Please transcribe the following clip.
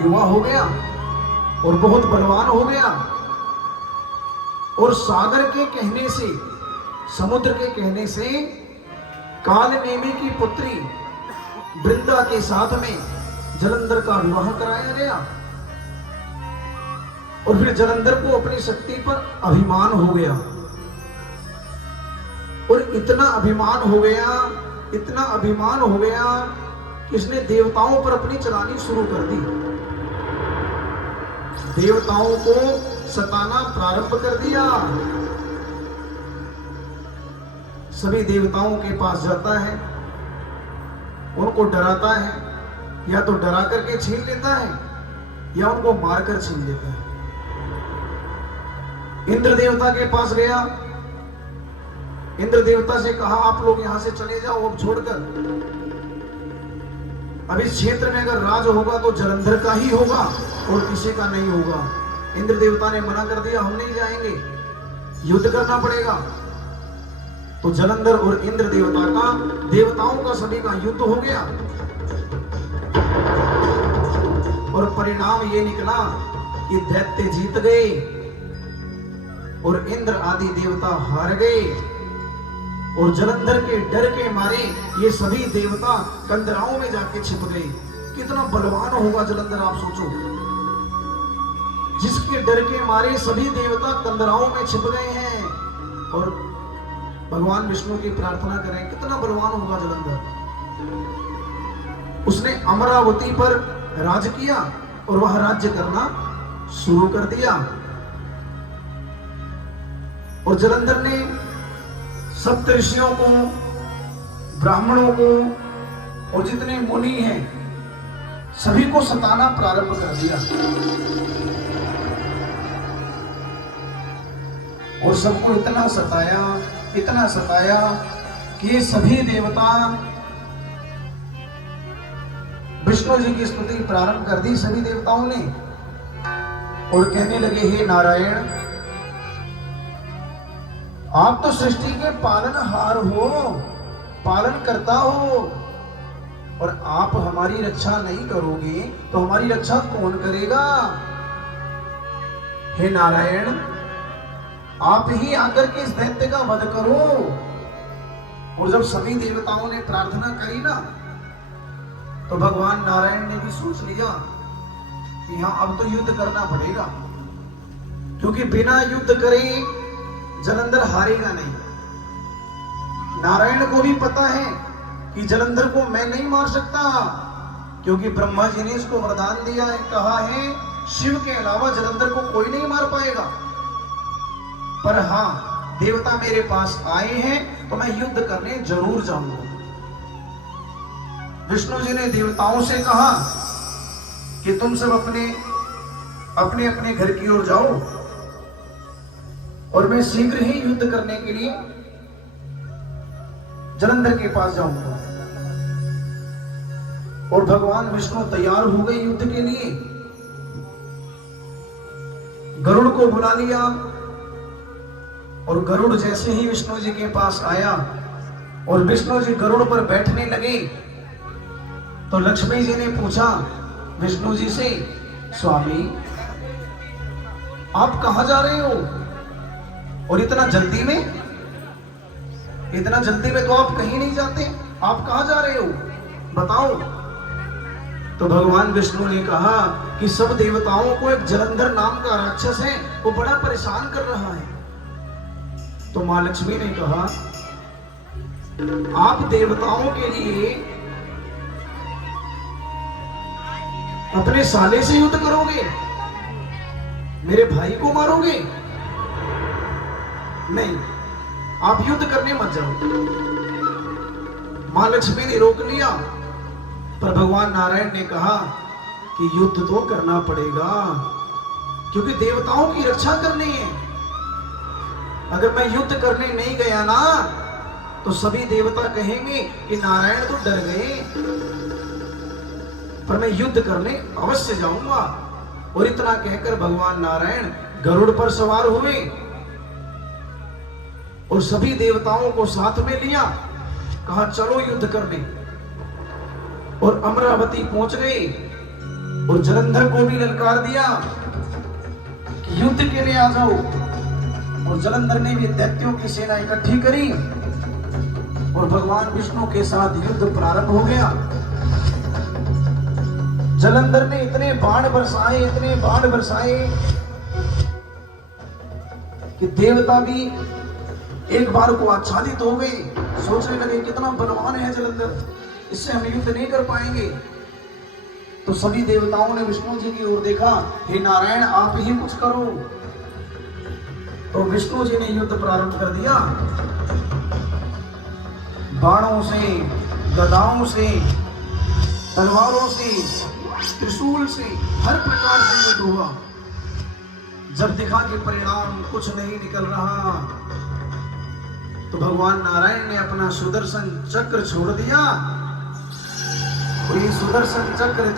युवा हो गया और बहुत बलवान हो गया, और सागर के कहने से, समुद्र के कहने से काल नेमी की पुत्री वृंदा के साथ में जलंधर का विवाह कराया गया। और फिर जलंधर को अपनी शक्ति पर अभिमान हो गया, और इतना अभिमान हो गया, इतना अभिमान हो गया कि इसने देवताओं पर अपनी चलानी शुरू कर दी। देवताओं को सताना प्रारंभ कर दिया। सभी देवताओं के पास जाता है, उनको डराता है, या तो डरा करके छीन लेता है या उनको मारकर छीन लेता है। इंद्र देवता के पास गया, इंद्र देवता से कहा आप लोग यहां से चले जाओ अब छोड़कर। अब इस क्षेत्र में अगर राज होगा तो जलंधर का ही होगा और किसी का नहीं होगा। इंद्र देवता ने मना कर दिया, हम नहीं जाएंगे, युद्ध करना पड़ेगा। तो जलंधर और इंद्र देवता का, देवताओं का सभी का युद्ध हो गया, और परिणाम ये निकला कि दैत्य जीत गए और इंद्र आदि देवता हार गए। और जलंधर के डर के मारे ये सभी देवता कंदराओं में जाके छिप गए। कितना बलवान होगा जलंधर, आप सोचो, जिसके डर के मारे सभी देवता कंदराओं में छिप गए हैं। और भगवान विष्णु की प्रार्थना करें, कितना बलवान होगा जलंधर। उसने अमरावती पर राज किया और वह राज्य करना शुरू कर दिया। और जलंधर ने सप्तऋषियों को, ब्राह्मणों को और जितने मुनि हैं सभी को सताना प्रारंभ कर दिया। और सबको इतना सताया, इतना सताया कि सभी देवता विष्णु जी की स्तुति प्रारंभ कर दी, सभी देवताओं ने, और कहने लगे हे नारायण, आप तो सृष्टि के पालनहार हो, पालन करता हो, और आप हमारी रक्षा नहीं करोगे तो हमारी रक्षा कौन करेगा। हे नारायण, आप ही आकर के इस दैत्य का वध करो। और जब सभी देवताओं ने प्रार्थना करी ना, तो भगवान नारायण ने भी सोच लिया कि हाँ अब तो युद्ध करना पड़ेगा, क्योंकि बिना युद्ध करे जलंधर हारेगा नहीं। नारायण को भी पता है कि जलंधर को मैं नहीं मार सकता, क्योंकि ब्रह्मा जी ने इसको वरदान दिया है, कहा है शिव के अलावा जलंधर को कोई नहीं मार पाएगा। पर हाँ, देवता मेरे पास आए हैं तो मैं युद्ध करने जरूर जाऊंगा। विष्णु जी ने देवताओं से कहा कि तुम सब अपने अपने अपने घर की ओर जाओ, और मैं शीघ्र ही युद्ध करने के लिए जलंधर के पास जाऊंगा। और भगवान विष्णु तैयार हो गए युद्ध के लिए। गरुड़ को बुला लिया, और गरुड़ जैसे ही विष्णु जी के पास आया और विष्णु जी गरुड़ पर बैठने लगे, तो लक्ष्मी जी ने पूछा विष्णु जी से, स्वामी आप कहां जा रहे हो, और इतना जल्दी में? इतना जल्दी में तो आप कहीं नहीं जाते, आप कहां जा रहे हो, बताओ। तो भगवान विष्णु ने कहा कि सब देवताओं को एक जलंधर नाम का राक्षस है, वो बड़ा परेशान कर रहा है। तो मां लक्ष्मी ने कहा, आप देवताओं के लिए अपने साले से युद्ध करोगे, मेरे भाई को मारोगे? नहीं, आप युद्ध करने मत जाओ। मां लक्ष्मी ने रोक लिया, पर भगवान नारायण ने कहा कि युद्ध तो करना पड़ेगा, क्योंकि देवताओं की रक्षा करनी है। अगर मैं युद्ध करने नहीं गया ना, तो सभी देवता कहेंगे कि नारायण तो डर गए, पर मैं युद्ध करने अवश्य जाऊंगा। और इतना कहकर भगवान नारायण गरुड़ पर सवार हुए और सभी देवताओं को साथ में लिया, कहा चलो युद्ध करने। और अमरावती पहुंच गए और जलंधर को भी ललकार दिया कि युद्ध के लिए आ जाओ। और जलंधर ने भी दैत्यों की सेना इकट्ठी करी और भगवान विष्णु के साथ युद्ध प्रारंभ हो गया। जलंधर ने इतने बाण बरसाए कि देवता भी एक बार को आच्छादित हो गए। सोचने लगे कितना बलवान है जलंधर, इससे हम युद्ध नहीं कर पाएंगे। तो सभी देवताओं ने विष्णु जी की ओर देखा, हे नारायण आप ही कुछ करो। तो विष्णु जी ने युद्ध प्रारंभ कर दिया। बाणों से, गदाओं से, तलवारों से, त्रिशूल से, हर प्रकार से युद्ध हुआ। जब देखा कि परिणाम कुछ नहीं निकल रहा तो भगवान नारायण ने अपना सुदर्शन चक्र छोड़ दिया। और ये सुदर्शन चक्र